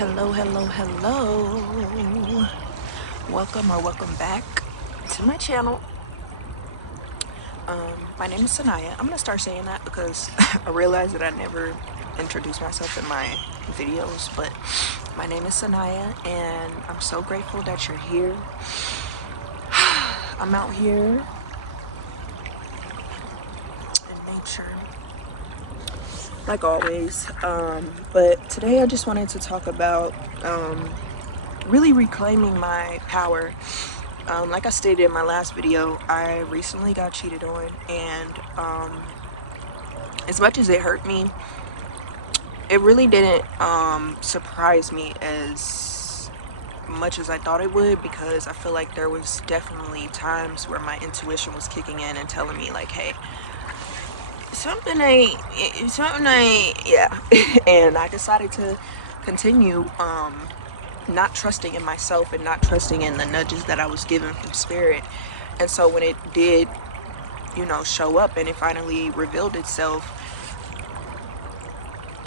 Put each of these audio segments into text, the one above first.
Hello, hello, hello. Welcome back to my channel. My name is Sanaya. I'm gonna start saying that because I realized that I never introduced myself in my videos, but my name is Sanaya and I'm so grateful that you're here. I'm out here in nature, like always, but today I just wanted to talk about really reclaiming my power. Like I stated in my last video, I recently got cheated on, and as much as it hurt me, it really didn't surprise me as much as I thought it would, because I feel like there was definitely times where my intuition was kicking in and telling me like, hey, something ain't, yeah. And I decided to continue not trusting in myself and not trusting in the nudges that I was given from spirit. And so when it did, show up and it finally revealed itself,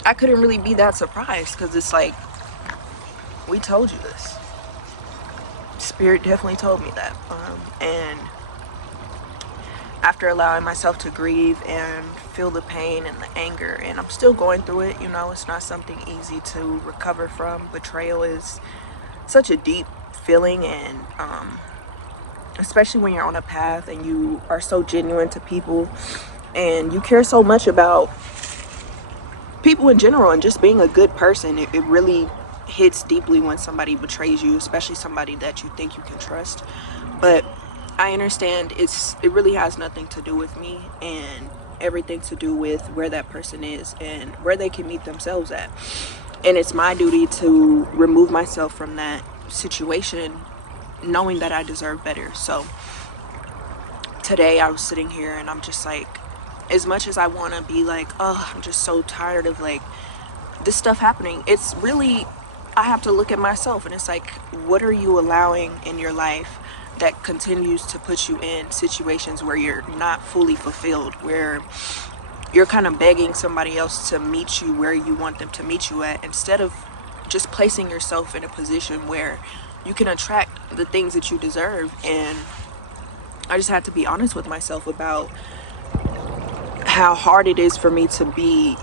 I couldn't really be that surprised, because it's like, we told you this. Spirit definitely told me that. And after allowing myself to grieve and feel the pain and the anger, and I'm still going through it, it's not something easy to recover from. Betrayal is such a deep feeling, and especially when you're on a path and you are so genuine to people and you care so much about people in general and just being a good person, it really hits deeply when somebody betrays you, especially somebody that you think you can trust. But I understand it really has nothing to do with me, and everything to do with where that person is and where they can meet themselves at. And it's my duty to remove myself from that situation, knowing that I deserve better. So today I was sitting here and I'm just like, as much as I want to be like, oh, I'm just so tired of like this stuff happening, it's really, I have to look at myself, and it's like, what are you allowing in your life that continues to put you in situations where you're not fully fulfilled, where you're kind of begging somebody else to meet you where you want them to meet you at, instead of just placing yourself in a position where you can attract the things that you deserve. And I just had to be honest with myself about how hard it is for me to be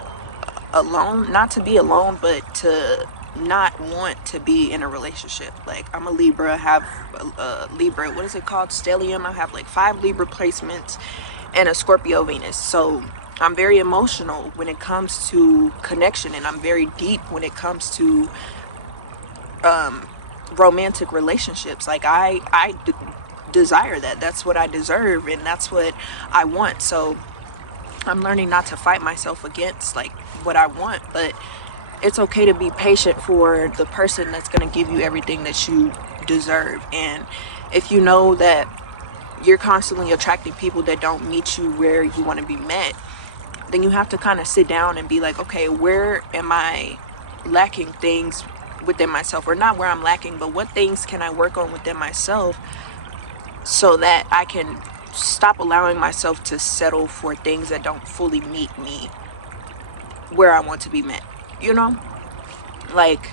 alone, not to be alone, but to not want to be in a relationship. Like, I'm a Libra, I have a Libra, what is it called, stellium. I have like 5 Libra placements and a Scorpio Venus. So I'm very emotional when it comes to connection, and I'm very deep when it comes to romantic relationships. Like, I desire that. That's what I deserve, and that's what I want. So I'm learning not to fight myself against like what I want, but it's okay to be patient for the person that's going to give you everything that you deserve. And if you know that you're constantly attracting people that don't meet you where you want to be met, then you have to kind of sit down and be like, okay, where am I lacking things within myself? Or not where I'm lacking, but what things can I work on within myself so that I can stop allowing myself to settle for things that don't fully meet me where I want to be met. Like,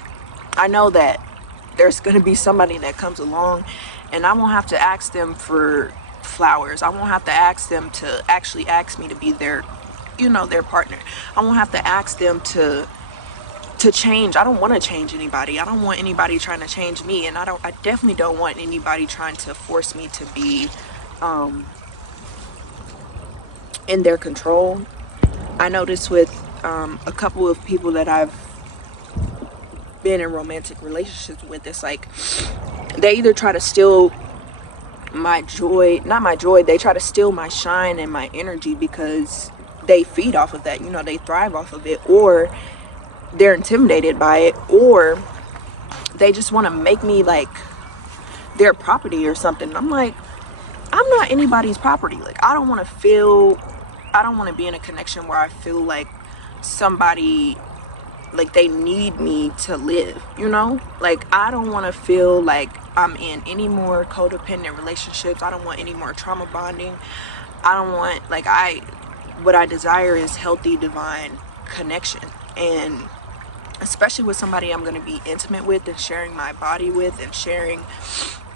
I know that there's going to be somebody that comes along and I won't have to ask them for flowers. I won't have to ask them to actually ask me to be their partner. I won't have to ask them to change. I don't want to change anybody. I don't want anybody trying to change me, and I definitely don't want anybody trying to force me to be in their control. I noticed with a couple of people that I've been in romantic relationships with, it's like they either try to steal my joy, not my joy, they try to steal my shine and my energy, because they feed off of that, they thrive off of it, or they're intimidated by it, or they just want to make me like their property or something. I'm like, I'm not anybody's property. Like, I don't want to be in a connection where I feel like somebody, like, they need me to live, like, I don't want to feel like I'm in any more codependent relationships. I don't want any more trauma bonding. I don't want, what I desire is healthy, divine connection. And especially with somebody I'm going to be intimate with and sharing my body with and sharing,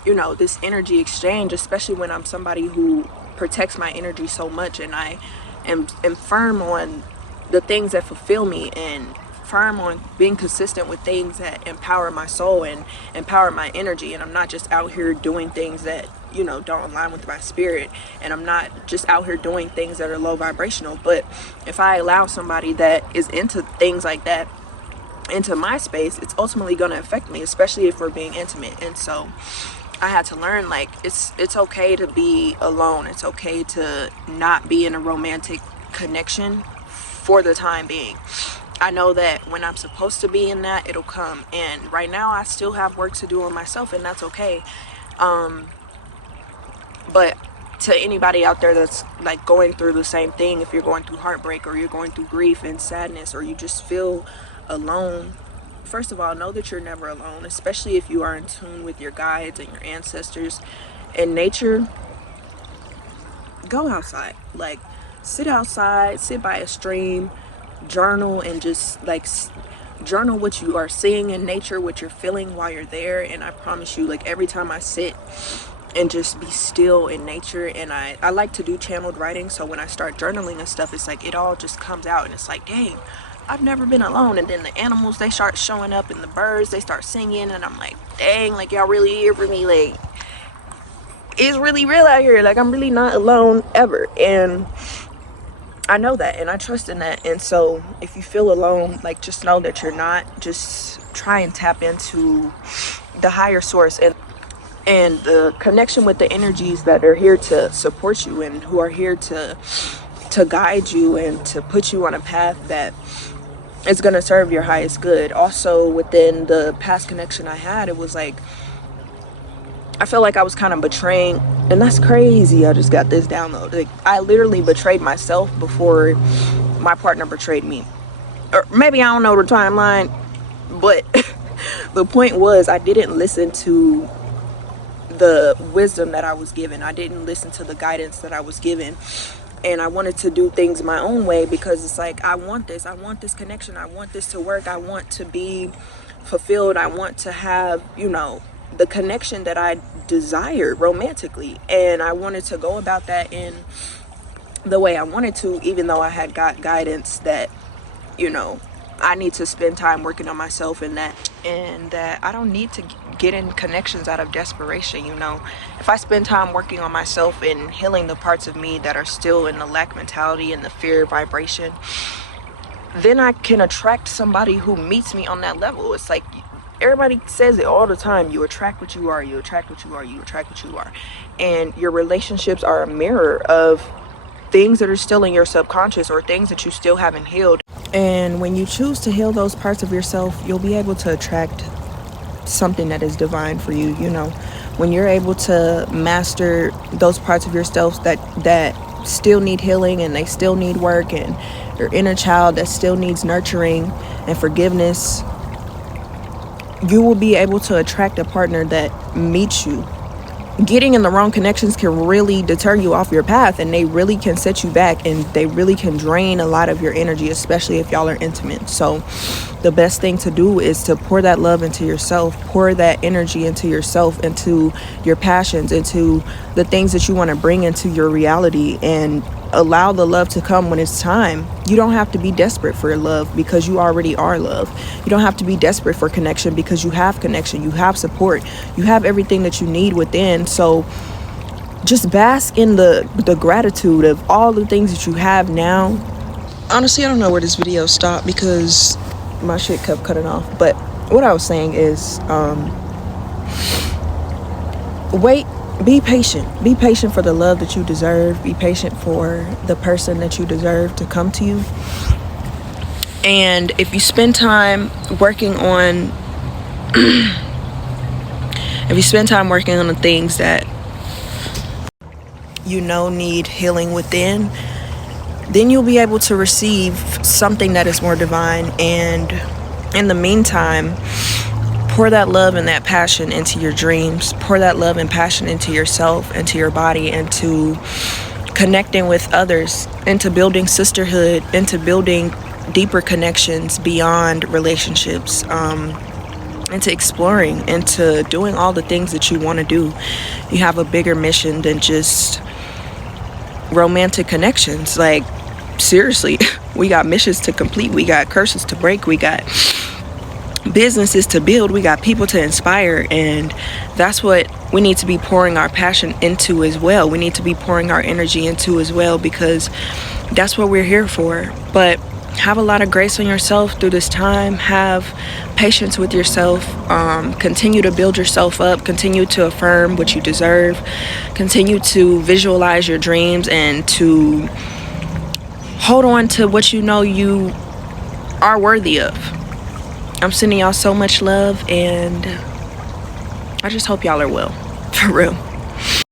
you know, this energy exchange, especially when I'm somebody who protects my energy so much, and I am firm on the things that fulfill me, and firm on being consistent with things that empower my soul and empower my energy. And I'm not just out here doing things that, you know, don't align with my spirit, and I'm not just out here doing things that are low vibrational. But if I allow somebody that is into things like that into my space, it's ultimately going to affect me, especially if we're being intimate. And so I had to learn, like, it's okay to be alone. It's okay to not be in a romantic connection for the time being. I know that when I'm supposed to be in that, it'll come. And right now I still have work to do on myself, and that's okay. But to anybody out there that's like going through the same thing, if you're going through heartbreak, or you're going through grief and sadness, or you just feel alone, first of all, know that you're never alone, especially if you are in tune with your guides and your ancestors and nature. Go outside, like sit outside, sit by a stream, journal, and just like journal what you are seeing in nature, what you're feeling while you're there. And I promise you, like, every time I sit and just be still in nature, and I like to do channeled writing, so when I start journaling and stuff, it's like it all just comes out, and it's like, dang, I've never been alone. And then the animals, they start showing up, and the birds, they start singing, and I'm like, dang, like, y'all really here for me. Like, it's really real out here. Like, I'm really not alone ever. And I know that, and I trust in that. And so if you feel alone, like, just know that you're not. Just try and tap into the higher source and the connection with the energies that are here to support you, and who are here to guide you and to put you on a path that is going to serve your highest good. Also, within the past connection I had, it was like I felt like I was kind of betraying, and that's crazy. I just got this download. Like, I literally betrayed myself before my partner betrayed me. Or maybe I don't know the timeline, but the point was, I didn't listen to the wisdom that I was given. I didn't listen to the guidance that I was given. And I wanted to do things my own way, because it's like, I want this connection. I want this to work. I want to be fulfilled. I want to have, you know, the connection that I desired romantically. And I wanted to go about that in the way I wanted to, even though I had got guidance that, you know, I need to spend time working on myself, and that I don't need to get in connections out of desperation. You know, if I spend time working on myself and healing the parts of me that are still in the lack mentality and the fear vibration, then I can attract somebody who meets me on that level. It's like, everybody says it all the time, you attract what you are, you attract what you are, you attract what you are. And your relationships are a mirror of things that are still in your subconscious, or things that you still haven't healed. And when you choose to heal those parts of yourself, you'll be able to attract something that is divine for you. You know, when you're able to master those parts of yourself that still need healing, and they still need work, and your inner child that still needs nurturing and forgiveness, you will be able to attract a partner that meets you. Getting in the wrong connections can really deter you off your path, and they really can set you back, and they really can drain a lot of your energy, especially if y'all are intimate. So the best thing to do is to pour that love into yourself, pour that energy into yourself, into your passions, into the things that you want to bring into your reality, and allow the love to come when it's time. You don't have to be desperate for love, because you already are love. You don't have to be desperate for connection, because you have connection, you have support, you have everything that you need within. So just bask in the gratitude of all the things that you have now. Honestly, I don't know where this video stopped, because my shit kept cutting off. But what I was saying is, wait. Be patient. Be patient for the love that you deserve. Be patient for the person that you deserve to come to you. And if you spend time working on the things that you know need healing within, then you'll be able to receive something that is more divine. And in the meantime, pour that love and that passion into your dreams. Pour that love and passion into yourself, into your body, into connecting with others, into building sisterhood, into building deeper connections beyond relationships, into exploring, into doing all the things that you want to do. You have a bigger mission than just romantic connections. Like, seriously, we got missions to complete, we got curses to break, we got businesses to build, we got people to inspire, and that's what we need to be pouring our passion into as well. We need to be pouring our energy into as well, because that's what we're here for. But have a lot of grace on yourself through this time. Have patience with yourself. Continue to build yourself up. Continue to affirm what you deserve. Continue to visualize your dreams and to hold on to what you know you are worthy of. I'm sending y'all so much love, and I just hope y'all are well. For real.